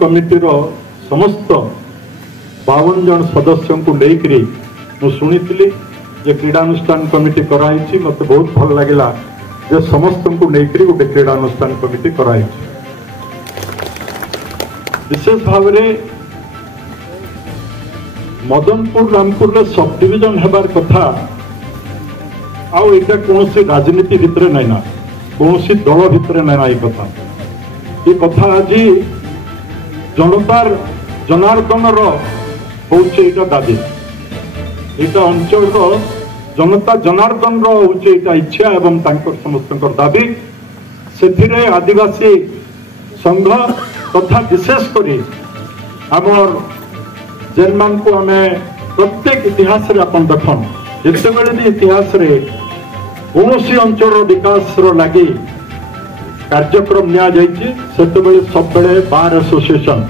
कमिटीर समस्त 52 जन सदस्यों को लेकर मुझे शुणी जे क्रीडानुष्ठान कमिटी कराई मत बहुत भल लगे जे समस्त को लेकर गोटे क्रीडानुष्ठान कमिटी कराई विशेष भाव में मदनपुर रामपुर सब डिविजन हेबार कथा आउ एटा कौन राजनीति भितर नहीं ना कौन दल भितर नहीं ना ये कथा आज जनतार जनार्दन हूँ दाबी यहाँ अंचल जनता जनार्दन हूँ इच्छा एवं समस्त दाबी से आदिवासी संघ तथा विशेषकर आमर जेन मान को आम प्रत्येक इतिहास देखन जिते भी इतिहास कौन अंचल विकास लगी कार्यक्रम निते सब बार एसोसिएशन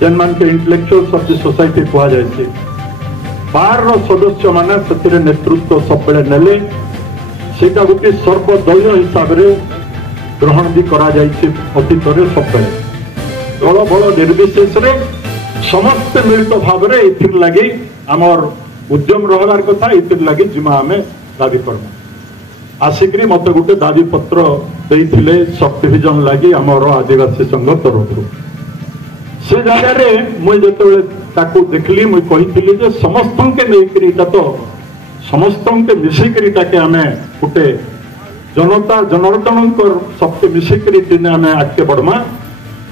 जेन मान के इंटेलेक्चुअल सर्विस सोसाइटी कहुई बार सदस्य मान से नेतृत्व सब नेले सेटा गोटे सर्वदलीय हिसाब से ग्रहण भी करा अतीत सब दल बल निर्विशेष समस्त मिलित भाव में लगी आमर उद्यम रहार कथा ये लगी जिमा आम दाबी करमा आसिक मत गोटे दाबी पत्र देते सब डिविजन लगी आमर आदिवासी संघ तरफ से जगह मुझे जो देखली मुझे कही समस्त के नहीं तो समस्त के मिसिक आम गोटे जनता जनार्दन सबके मिसिक दिन आम आगे बढ़मा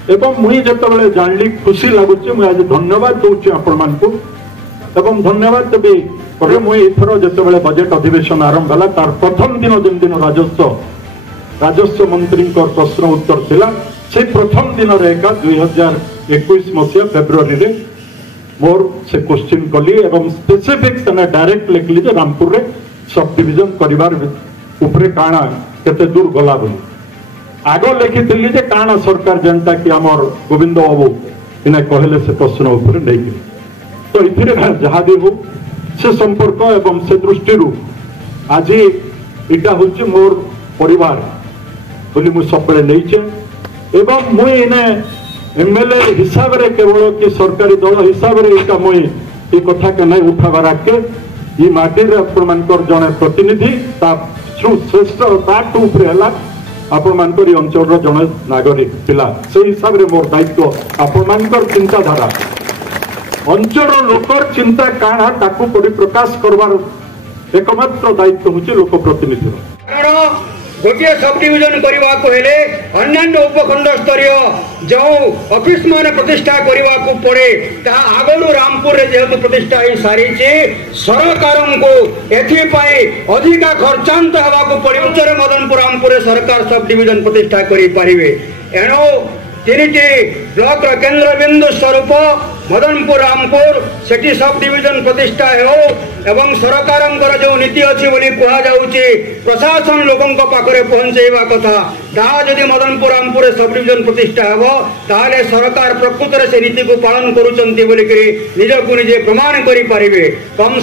एवं मुई जो जानली खुशी लगुच मुझे आज धन्यवाद दूसरी आपण मान एवं धन्यवाद देवी मुझर जो बजेट अधिवेशन आरंभ है तार प्रथम दिन जिन दिन राजस्व मंत्री प्रश्न उत्तर थिला से प्रथम दिन एका 2021 मसीहा फेब्रुआरी मोर से क्वेश्चन कली एवं स्पेसिफिक से डायरेक्ट लिखली जे रामपुर रे सब डिविजन करिवार उपरे काना केते दूर गला बोली आगो लिखी जे काना सरकार जनता कि आमर गोविंद बाबू इना कहले से प्रश्न उपरे नहीं तो इथिरे जहाँ भी हो से संपर्क एवं से दृष्टि आज इटा हूँ मोर परिवार बोली मुझे सब नहीं एवं मुई एमएलए हिसाब से केवल कि सरकारी दल हिसाब से मुई ये कथा के नहीं उठाबार आगे ये माटी जड़े प्रतिनिधि श्रेष्ठ है आपण मानकर अंचल जड़े नागरिक थिला से हिसाब से मोर दायित्व आपण मानकर चिंताधारा अंचल लोकर चिंता काना ताकू परिप्रकाश करवार एकमात्र दायित्व हूँ लोक प्रतिनिधि गोटे सब डिविजन करने को हेले अन्य उपखंड स्तरीय जो ऑफिस मान प्रतिष्ठा करने को पड़े आगु रामपुर रे जेहेतु प्रतिष्ठा ही सारी सरकार को एथिपाई अधिका खर्चांत होगा पड़े उच्चर मदनपुर रामपुर सरकार सब डिविजन प्रतिष्ठा करें एणु तीन ब्लॉक केंद्र बिंदु स्वरूप मदनपुर रामपुर सेठी सब डिविजन प्रतिष्ठा हो एवं सरकार जो नीति अच्छी बोली कहुचे प्रशासन लोकों पाखे पहुंचेवा कथा ताहा जदि मदनपुर रामपुर सब डिविजन प्रतिष्ठा हो ताहले सरकार प्रकृत से नीति को पालन करुचंती बोलिक निजको निजे प्रमाण करि पारिबे कम